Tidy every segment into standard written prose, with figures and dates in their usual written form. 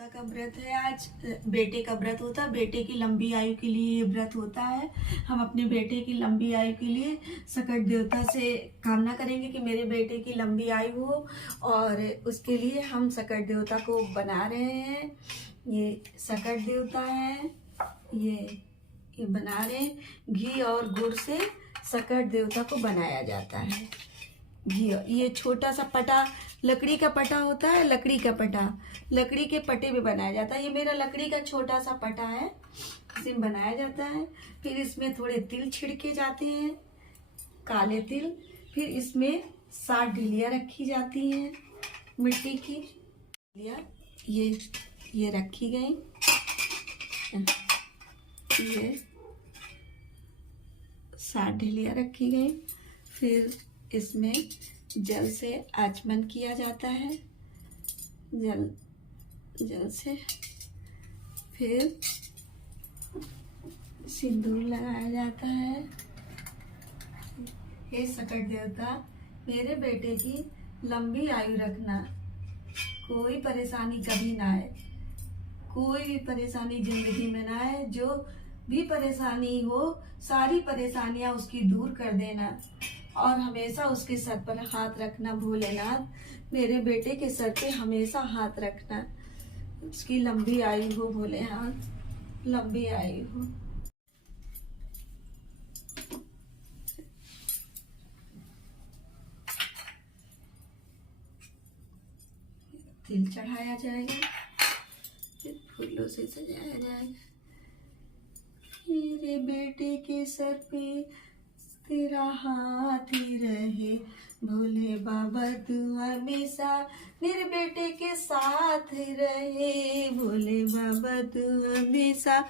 का व्रत है। आज बेटे का व्रत होता है। बेटे की लंबी आयु के लिए ये व्रत होता है। हम अपने बेटे की लंबी आयु के लिए सकट देवता से कामना करेंगे कि मेरे बेटे की लंबी आयु हो, और उसके लिए हम सकट देवता को बना रहे हैं। ये सकट देवता है, ये बना रहे हैं। घी और गुड़ से सकट देवता को बनाया जाता है। घी, ये छोटा सा पटा, लकड़ी का पटा होता है, लकड़ी का पटा, लकड़ी के पटे में बनाया जाता है। ये मेरा लकड़ी का छोटा सा पटा है, इसमें बनाया जाता है। फिर इसमें थोड़े तिल छिड़के जाते हैं, काले तिल। फिर इसमें 7 ढिलियाँ रखी जाती हैं मिट्टी की। ये रखी गई, ये 7 ढिलियाँ रखी गई। फिर इसमें जल से आचमन किया जाता है, जल से। फिर सिंदूर लगाया जाता है। हे सकट देवता, मेरे बेटे की लंबी आयु रखना, कोई परेशानी कभी ना आए, कोई भी परेशानी जिंदगी में ना आए। जो भी परेशानी हो, सारी परेशानियां उसकी दूर कर देना, और हमेशा उसके सर पर हाथ रखना। भोलेनाथ, मेरे बेटे के सर पे हमेशा हाथ रखना, उसकी लंबी आयु हो। भोलेनाथ, लंबी आयु हो। तिल चढ़ाया जाएगा, फिर फूलों से सजाया जाएगा। मेरे बेटे के सर पे तेरा हाथ ही रहे, भोले बाबा तू हमेशा मेरे बेटे के साथ रहे, भोले बाबा तू हमेशा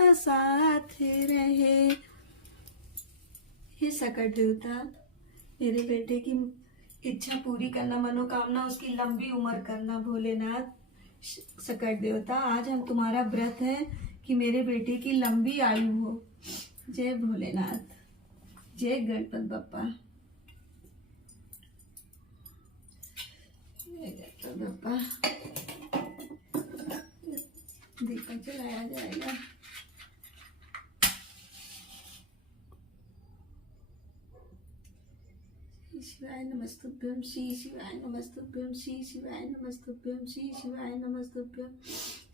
साथ रहे। हे सकट देवता, मेरे बेटे की इच्छा पूरी करना, मनोकामना उसकी लंबी उम्र करना। भोलेनाथ सकट देवता, आज हम तुम्हारा व्रत है कि मेरे बेटे की लंबी आयु हो। जय भोलेनाथ, जय गणपत बप्पा, जय गणपत बप्पा। दीपक जलाया जाएगा। शिवाय नमस्तुभ्यं, श्री शिवाय नमस्तुभ्यं, श्री शिवाय नमस्तुभ्यं, श्री शिवाय नमस्तुभ्यं,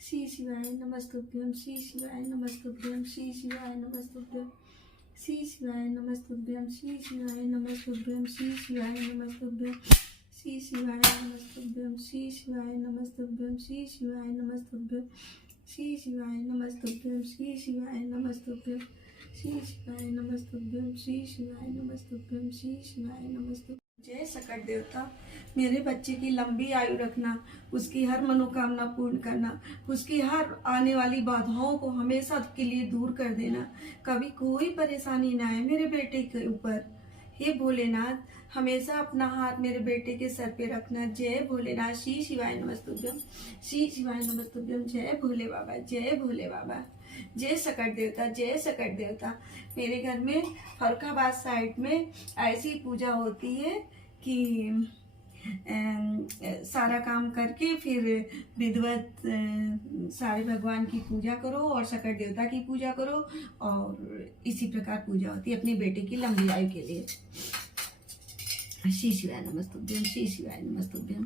श्री शिवाय नमस्तुभ्यं, श्री शिवाय नमस्तुभ्यं, श्री शिवाय नमस्तुभ्यं, श्री शिवाय नमस्तुभ्यं, श्री शिवाय नमस्तुभ्यं, श्री शिवाय नमस्तुभ्यं, श्री शिवाय नमस्तुभ्यं, श्री शिवाय नमस्तुभ्यं, श्री शिवाय नमस्तुभ्यं, श्री शिवाय नमस्तुभ्यं, श्री शिवाय नमस्तुभ्यं, श्री शिवाय नमस्तुभ्यं, श्री शिवाय नमस्तुभ्यं, श्री शिवाय नमस्तुभ्यं। जय सकट देवता, मेरे बच्चे की लंबी आयु रखना, उसकी हर मनोकामना पूर्ण करना, उसकी हर आने वाली बाधाओं को हमेशा के लिए दूर कर देना, कभी कोई परेशानी ना आए मेरे बेटे के ऊपर। हे भोलेनाथ, हमेशा अपना हाथ मेरे बेटे के सर पे रखना। जय भोलेनाथ, श्री शिवाय नमस्तुभ्यं, श्री शिवाय नमस्तुभ्यं। जय भोले बाबा, जय भोले बाबा, जय सकट देवता, जय सकट देवता। मेरे घर में फरुखाबाद साइड में ऐसी पूजा होती है कि सारा काम करके फिर विधिवत सारे भगवान की पूजा करो और सकट देवता की पूजा करो, और इसी प्रकार पूजा होती है अपने बेटे की लंबी आयु के लिए। श्री शिवाय नमस्तुभ्यं, श्री शिवाय नमस्तुभ्यं।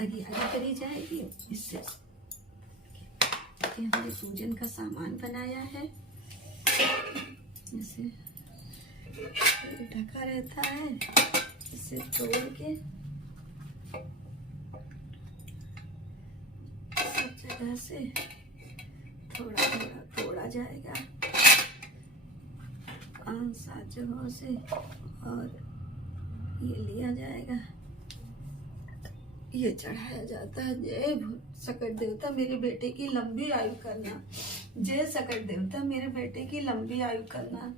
आगे करी जाएगी। इससे हमने पूजन का सामान बनाया है, जैसे ढका रहता है, इसे तोड़ के सब जगह से थोड़ा थोड़ा तोड़ा जाएगा, 5-7 जगहों से, और ये लिया जाएगा, ये चढ़ाया जाता है। जय सकट देवता, मेरे बेटे की लंबी आयु करना। जय सकट देवता, मेरे बेटे की लंबी आयु करना,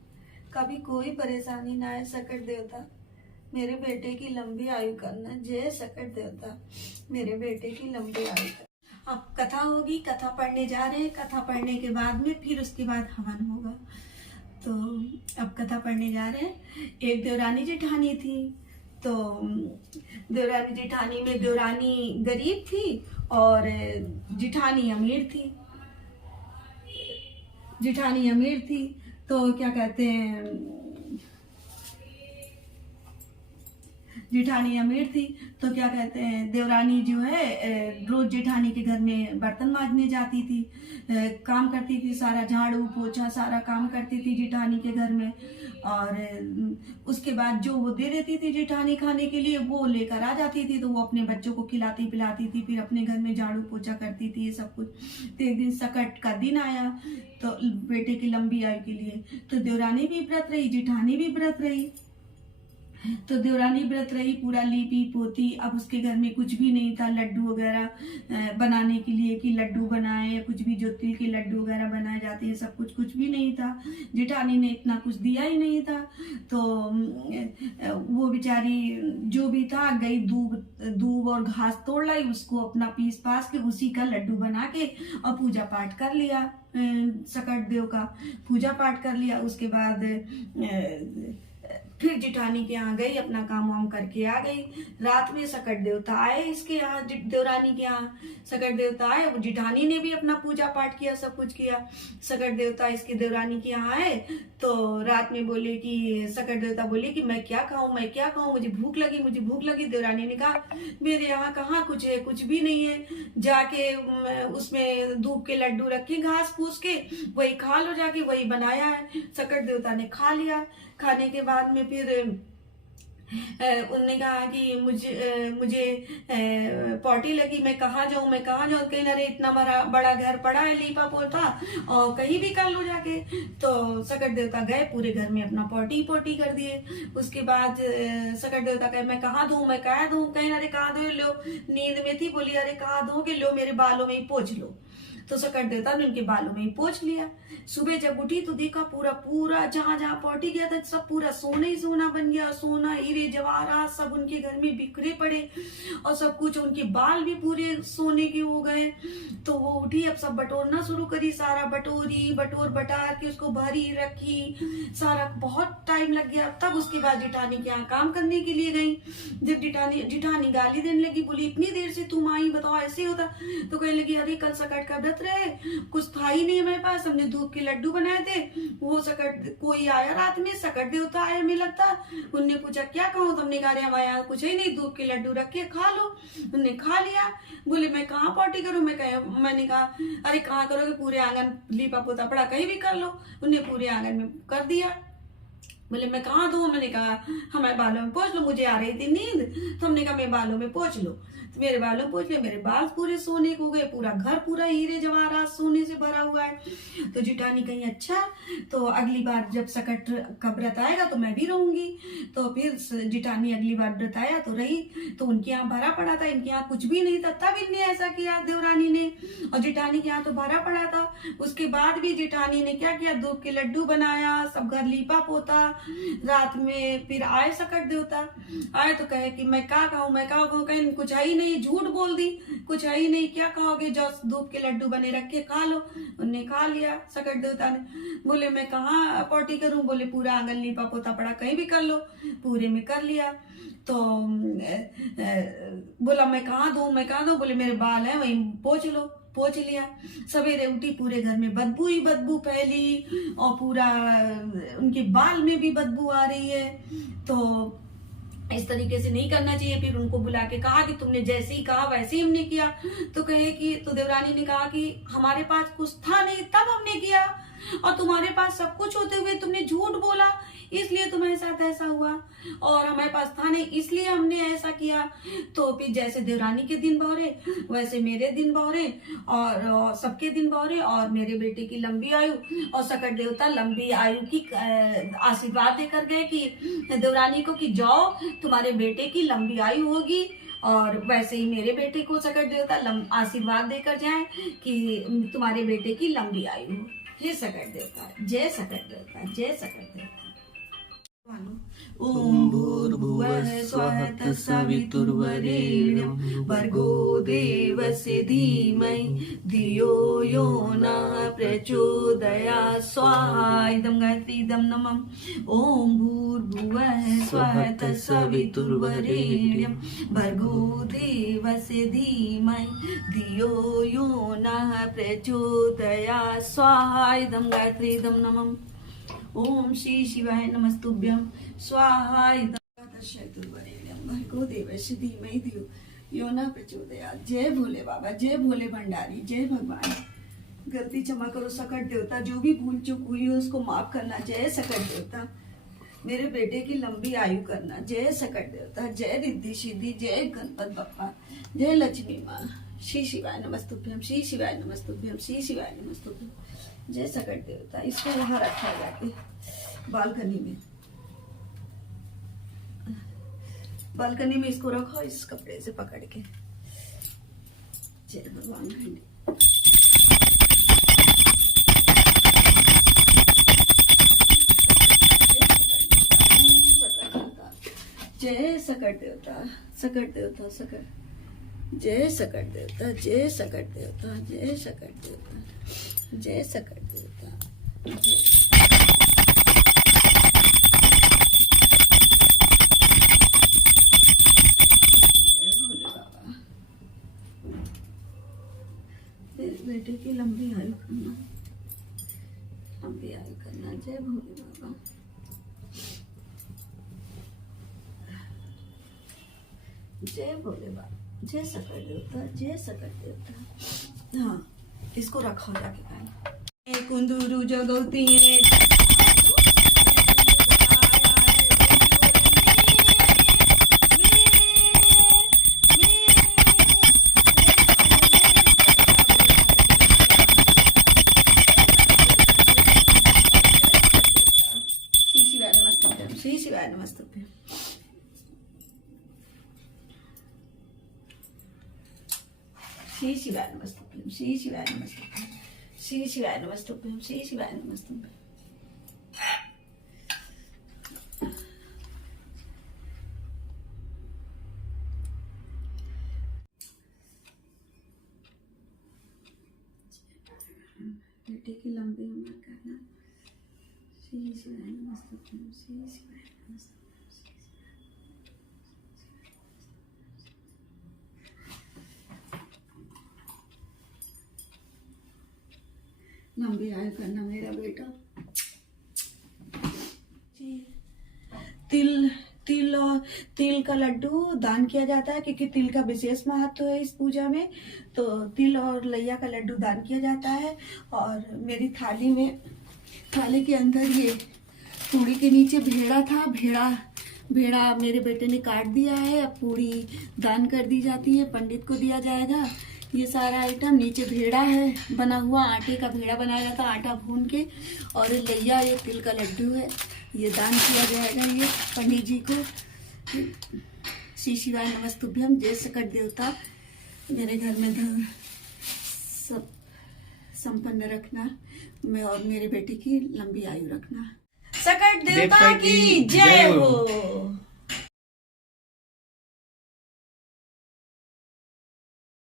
कभी कोई परेशानी ना आए। सकट देवता, मेरे बेटे की लंबी आयु करना। जय सकट देवता, मेरे बेटे की लंबी आयु करना। अब कथा होगी, कथा पढ़ने जा रहे हैं। कथा पढ़ने के बाद में फिर उसके बाद हवन होगा। तो अब कथा पढ़ने जा रहे हैं। एक देवरानी जेठानी थी, तो देवरानी जेठानी में देवरानी गरीब थी और जिठानी अमीर थी। जिठानी अमीर थी तो क्या कहते हैं, जिठानी अमीर थी तो क्या कहते हैं, देवरानी जो है रोज जेठानी के घर में बर्तन मांजने जाती थी, काम करती थी, सारा झाड़ू पोछा सारा काम करती थी जेठानी के घर में। और उसके बाद जो वो दे देती थी जेठानी खाने के लिए वो लेकर आ जाती थी, तो वो अपने बच्चों को खिलाती पिलाती थी, फिर अपने घर में झाड़ू पोछा करती थी, ये सब कुछ। तो एक दिन सकट का दिन आया तो बेटे की लंबी आयु के लिए, तो देवरानी भी व्रत रही, जेठानी भी व्रत रही। तो देवरानी व्रत रही, पूरा लीपी पोती। अब उसके घर में कुछ भी नहीं था लड्डू वगैरह बनाने के लिए कि लड्डू बनाए या कुछ भी, जो तिल के लड्डू वगैरह बनाए जाते हैं सब कुछ भी नहीं था। जेठानी ने इतना कुछ दिया ही नहीं था। तो वो बेचारी जो भी था गई दूब और घास तोड़ लाई, उसको अपना पीस पास के उसी का लड्डू बना के और पूजा पाठ कर लिया, सकट देव का पूजा पाठ कर लिया। उसके बाद फिर जेठानी के यहाँ गई, अपना काम वाम करके आ गई। रात में सकट देवता आए इसके यहाँ, देवरानी के यहाँ सकट देवता आए। वो जेठानी ने भी अपना पूजा पाठ किया, सब कुछ किया। सकट देवता इसके देवरानी के यहाँ आए तो रात में बोले कि, सकट देवता बोले कि मैं क्या खाऊं, मैं क्या खाऊं, मुझे भूख लगी, मुझे भूख लगी। देवरानी ने कहा मेरे यहाँ कहाँ कुछ है, कुछ भी नहीं है, जाके उसमें धूप के लड्डू रखे घास फूस के, वही खा लो जाके, वही बनाया है। सकट देवता ने खा लिया। खाने के बाद में फिर उन्होंने कहा कि मुझे पॉटी लगी, मैं कहाँ जाऊं, मैं कहाँ जाऊं। कहीं अरे इतना बड़ा घर पड़ा है लीपा पोता और कहीं भी कर लो जाके। तो सकट देवता गए, पूरे घर में अपना पॉटी कर दिए। उसके बाद सकट देवता कहे मैं कहाँ दूं, मैं कहाँ दूं। कहीं अरे कहाँ दो, लो नींद में थी, बोली अरे कहाँ दोगे, लो मेरे बालों में ही पोंछ लो। तो सकट देवता ने उनके बालों में ही पोंछ लिया। सुबह जब उठी तो देखा पूरा जहां जहां पॉटी गया था सब पूरा सोना ही सोना बन गया, सोना हीरे जवाहरात सब उनके घर में बिखरे पड़े और सब कुछ, उनके बाल भी पूरे सोने के हो गए। तो वो उठी, अब सब बटोरना शुरू करी, सारा बटोर बटार के उसको भरी रखी, सारा बहुत टाइम लग गया। तब उसके बाद जेठानी के यहाँ काम करने के लिए गई। जब जेठानी गाली देने लगी, बोली इतनी देर से तुम आई, बताओ ऐसे होता। तो कहने लगी अरे कल सकट का व्रत रहे, कुछ था ही नहीं मेरे पास, हमने धूप के लड्डू बनाए थे, वो सकट कोई आया रात में, सकट देवता आया हमें लगता। उनने पूछा क्या खाऊं, तो हमने कहा अरे हमारे यहाँ कुछ ही नहीं, धूप के लड्डू रखे खा लो। उनने खा लिया। बोले मैं कहाँ पॉटी करूं, मैंने कहा अरे कहाँ करोगे, पूरे आंगन लीपा पोता पड़ा, कहीं भी कर लो। उनने पूरे आंगन में कर दिया। बोले मैं कहाँ दूं, मैंने कहा हमारे बालों में पोंछ लो, मुझे आ रही थी नींद, तो हमने कहा मेरे बालों में पोंछ लो। तो मेरे बालों में पोंछ लिया, मेरे बाल पूरे सोने को गए, पूरा घर पूरा हीरे जवाहरात सोने से भरा हुआ है। तो जेठानी कहीं अच्छा, तो अगली बार जब सकट का व्रत आएगा तो मैं भी रहूंगी। तो फिर जेठानी अगली बार व्रत आया तो रही, तो उनके यहाँ भरा पड़ा था, इनके यहाँ कुछ भी नहीं था। तब इनने ऐसा किया देवरानी ने, और जेठानी के यहाँ तो भरा पड़ा था। उसके बाद भी जेठानी ने क्या किया, दूध के लड्डू बनाया, सब घर लीपा पोता। रात में फिर आए सकट देवता, आए तो कहे कि मैं क्या खाऊं, मैं क्या खाऊं। कहीं कुछ है ही नहीं, झूठ बोल दी, कुछ है ही नहीं, क्या खाओगे, जो धूप के लड्डू बने रखे खा लो। उनने खा लिया। सकट देवता ने बोले मैं कहाँ पॉटी करूं, बोले पूरा आंगन लीपा पोता पड़ा, कहीं भी कर लो, पूरे में कर लिया। तो बोला मैं कहाँ दूं, बोले मेरे बाल है वहीं पोंछ लो, पोंछ लिया। सवेरे उठी, पूरे घर में बदबू ही बदबू फैली और पूरा उनके बाल में भी बदबू आ रही है। तो इस तरीके से नहीं करना चाहिए। फिर उनको बुला के कहा कि तुमने जैसे ही कहा वैसे ही हमने किया। तो कहे कि, तो देवरानी ने कहा कि हमारे पास कुछ था नहीं तब हमने किया, और तुम्हारे पास सब कुछ होते हुए तुमने झूठ बोला, इसलिए तुम्हारे साथ ऐसा हुआ, और हमारे पास था नहीं इसलिए हमने ऐसा किया। तो फिर जैसे देवरानी के दिन बहरे वैसे मेरे दिन बहरे और सबके दिन बहरे, और मेरे बेटे की लंबी आयु। और सकट देवता लंबी आयु की आशीर्वाद देकर गए कि देवरानी को कि जाओ तुम्हारे बेटे की लंबी आयु होगी। और वैसे ही मेरे बेटे को सकट देवता आशीर्वाद देकर जाए कि तुम्हारे बेटे की लंबी आयु हो। हे सकट देवता, जय सकट देवता, जय सकट देवता। ओम भूर्भुवः स्वः तत्सवितुर्वरेण्यं भर्गो देवस्य धीमहि धियो यो नः प्रचोदयात् स्वाहा। इदं गायत्री इदं नमः। ओम भूर्भुवः स्वः तत्सवितुर्वरेण्यं भर्गो देवस्य धीमहि धियो यो नः प्रचोदयात् स्वाहा। इदं गायत्री इदं नमः। ओम श्री शिवाय नमस्तुभ्यं स्वाहा। इदं तत्सवितुर्वरेण्यं भर्गो देवस्य धीमहि धियो यो नः प्रचोदयात्। जय भोले बाबा, जय भोले भंडारी, जय भगवान। गलती क्षमा करो सकट देवता, जो भी भूल चूक हुई हो उसको माफ करना। जय सकट देवता, मेरे बेटे की लंबी आयु करना। जय सकट देवता, जय रिद्धि सिद्धि, जय गणपत बप्पा, जय लक्ष्मी माँ। श्री शिवाय नमस्तुभ्यं, श्री शिवाय नमस्तुभ्यं, श्री शिवाय नमस्तुभ्यं। जय सकट देवता। इसको यहाँ रखा है जाके बालकनी में, बालकनी में इसको रखो इस कपड़े से पकड़ के। जय भगवान घंटी। जय सकट देवता, सकट देवता, सकट। जय सकट देवता, जय सकट देवता, जय सकट देवता, जय सकट देवता। जय भोले बाबा, मेरे बेटे की लंबी आयु करना, लंबी आयु करना। जय भोले बाबा। जय भोले बाबा, जय सकट देवता, जय सकट देवता। हाँ, इसको रखो जाके पहले। कुंदूरु जगौती है श्री शिवाय नमस्तुभ्यं, श्री शिवाय नमस्तुभ्यं। श्री शिवाय नमस्तुभ्यं, श्री शिवाय नमस्तुभ्यं, श्री शिवाय नमस्तुभ्यं, श्री शिवाय नमस्तुभ्यं। बेटे की लंबी उम्र करना। श्री शिवाय नमस्तुभ्यं, श्री शिवाय नमस्तुभ्यं। लंबी आयु करना मेरा बेटा। तिल का लड्डू दान किया जाता है क्योंकि तिल का विशेष महत्व है इस पूजा में। तो तिल और लैया का लड्डू दान किया जाता है। और मेरी थाली के अंदर ये पूड़ी के नीचे भेड़ा था। भेड़ा मेरे बेटे ने काट दिया है। अब पूड़ी दान कर दी जाती है, पंडित को दिया जाएगा। ये सारा आइटम नीचे भेड़ा है बना हुआ, आटे का भेड़ा बनाया जाता है आटा भून के। और लैया ये तिल का लड्डू है, ये दान किया जाएगा ये पंडित जी को। श्री शिवाय नमस्तुभ्यं। जय सकट देवता, मेरे घर में धन सब संपन्न रखना, मैं और मेरे बेटे की लंबी आयु रखना। सकट देवता की जय हो।